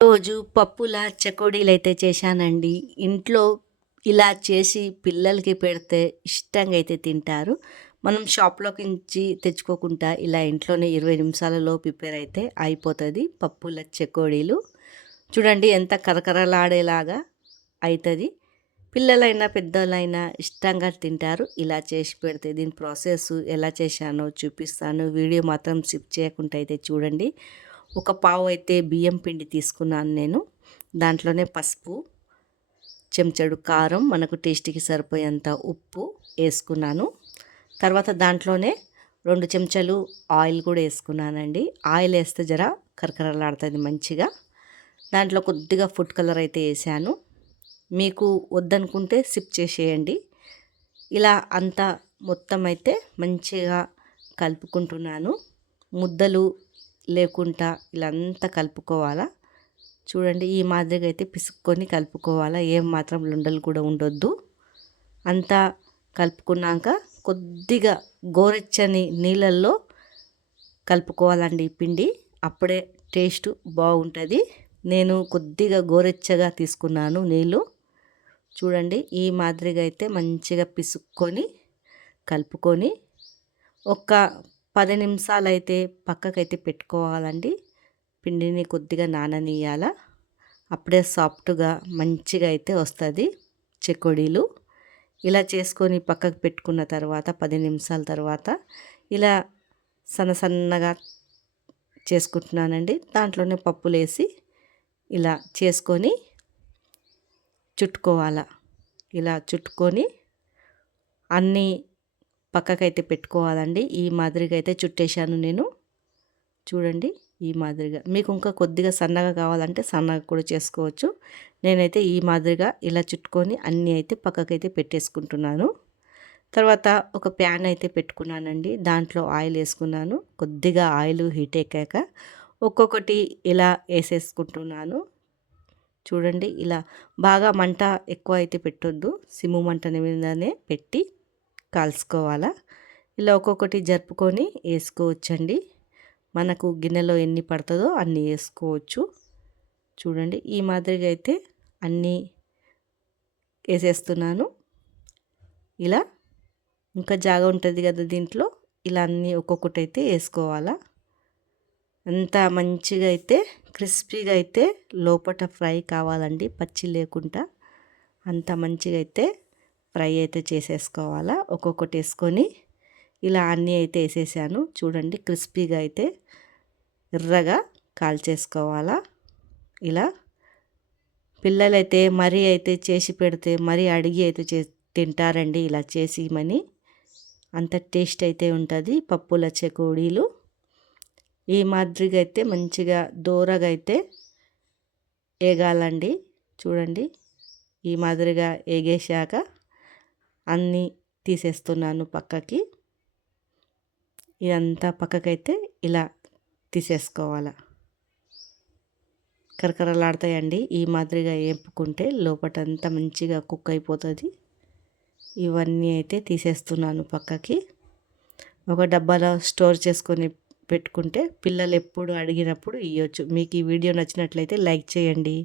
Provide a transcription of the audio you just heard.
రోజు పప్పుల చెకోడీలైతే చేశానండి. ఇంట్లో ఇలా చేసి పిల్లలకి పెడితే ఇష్టంగా అయితే తింటారు. మనం షాప్‌లోకించి తెచ్చుకోకుండా ఇలా ఇంట్లోనే 20 నిమిషాలలో ప్రిపేర్ అయితే అయిపోతది పప్పుల చెకోడీలు. చూడండి ఎంత కరకరలాడేలాగా అయితది. పిల్లలైనా, పెద్దోళ్ళైనా ఇష్టంగా తింటారు ఇలా చేసి పెడితే. దీని ప్రాసెస్ ఎలా చేశానో చూపిస్తాను. వీడియో మాత్రం స్కిప్ చేయకుండా అయితే చూడండి. ఒక పావు అయితే బియ్యం పిండి తీసుకున్నాను నేను. దాంట్లోనే పసుపు, చెంచాడు కారం, మనకు టేస్ట్‌కి సరిపోయేంత ఉప్పు ఏసుకున్నాను. తర్వాత దాంట్లోనే 2 చెంచాలు ఆయిల్ కూడా ఏసుకున్నానండి. ఆయిల్ ఏస్తే జర కరకరలాడుతది మంచిగా. దాంట్లో కొద్దిగా ఫుడ్ కలర్ అయితే ఏసాను. మీకు వద్దనుకుంటే స్కిప్ చేసేయండి. ఇలా అంతా మొత్తం అయితే మంచిగా కలుపుకుంటున్నాను. ముద్దలు లేకుండా ఇలా అంతా కలుపుకోవాలా. చూడండి ఈ మాదిరిగా అయితే పిసుక్కొని కలుపుకోవాలా. ఏం మాత్రం లుండలు కూడా ఉండొద్దు. అంతా కలుపుకున్నాక కొద్దిగా గోరెచ్చని నీళ్ళల్లో కలుపుకోవాలండి ఈ పిండి. అప్పుడే టేస్ట్ బాగుంటుంది. నేను కొద్దిగా గోరెచ్చగా తీసుకున్నాను నీళ్ళు. చూడండి ఈ మాదిరిగా అయితే మంచిగా పిసుక్కొని కలుపుకొని ఒక 10 నిమిషాలు అయితే పక్కకైతే పెట్టుకోవాలండి. పిండిని కొద్దిగా నాననియాల. అప్పుడే సాఫ్ట్గా మంచిగా అయితే వస్తుంది చెకోడీలు. ఇలా చేసుకొని పక్కకు పెట్టుకున్న తర్వాత 10 నిమిషాల తర్వాత ఇలా సన్నగా చేసుకుంటున్నానండి. దాంట్లోనే పప్పులేసి ఇలా చేసుకొని చుట్టుకోవాలా. ఇలా చుట్టుకొని అన్నీ పక్కకైతే పెట్టుకోవాలండి. ఈ మాదిరిగా అయితే చుట్టేశాను నేను. చూడండి ఈ మాదిరిగా. మీకు ఇంకా కొద్దిగా సన్నగా కావాలంటే సన్నగా కూడా చేసుకోవచ్చు. నేనైతే ఈ మాదిరిగా ఇలా చుట్టుకొని అన్నీ అయితే పక్కకైతే పెట్టేసుకుంటున్నాను. తర్వాత ఒక ప్యాన్ అయితే పెట్టుకున్నానండి. దాంట్లో ఆయిల్ వేసుకున్నాను. కొద్దిగా ఆయిల్ హీట్ ఎక్కాక ఒక్కొక్కటి ఇలా వేసేసుకుంటున్నాను. చూడండి ఇలా బాగా మంట ఎక్కువ అయితే పెట్టొద్దు. సిమ్ము మంట మీదనే పెట్టి కాల్చుకోవాలా. ఇలా ఒక్కొక్కటి జరుపుకొని వేసుకోవచ్చండి. మనకు గిన్నెలో ఎన్ని పడుతుందో అన్నీ వేసుకోవచ్చు. చూడండి ఈ మాదిరిగా అయితే అన్నీ వేసేస్తున్నాను. ఇలా ఇంకా జాగా ఉంటుంది కదా దీంట్లో. ఇలా అన్నీ ఒక్కొక్కటి అయితే వేసుకోవాలా. అంత మంచిగా అయితే క్రిస్పీగా అయితే లోపల ఫ్రై కావాలండి, పచ్చి లేకుండా. అంత మంచిగా అయితే ఫ్రై అయితే చేసేసుకోవాలా. ఒక్కొక్కటి వేసుకొని ఇలా అన్నీ అయితే వేసేసాను. చూడండి క్రిస్పీగా అయితే ఎర్రగా కాల్చేసుకోవాలా. ఇలా పిల్లలైతే మరీ అయితే చేసి పెడితే మరీ అడిగి అయితే తింటారండి ఇలా చేసిమని. అంత టేస్ట్ అయితే ఉంటుంది పప్పుల చెకోడీలు. ఈ మాదిరిగా అయితే మంచిగా దోరగా అయితే వేగాలండి. చూడండి ఈ మాదిరిగా వేగేశాక అన్నీ తీసేస్తున్నాను పక్కకి. ఇదంతా పక్కకైతే ఇలా తీసేసుకోవాలి. కరకరలాడతాయండి ఈ మాదిరిగా వేపుకుంటే. లోపటంతా మంచిగా కుక్ అయిపోతుంది. ఇవన్నీ అయితే తీసేస్తున్నాను పక్కకి. ఒక డబ్బాలో స్టోర్ చేసుకొని పెట్టుకుంటే పిల్లలు ఎప్పుడు అడిగినప్పుడు ఇవ్వచ్చు. మీకు ఈ వీడియో నచ్చినట్లయితే లైక్ చేయండి.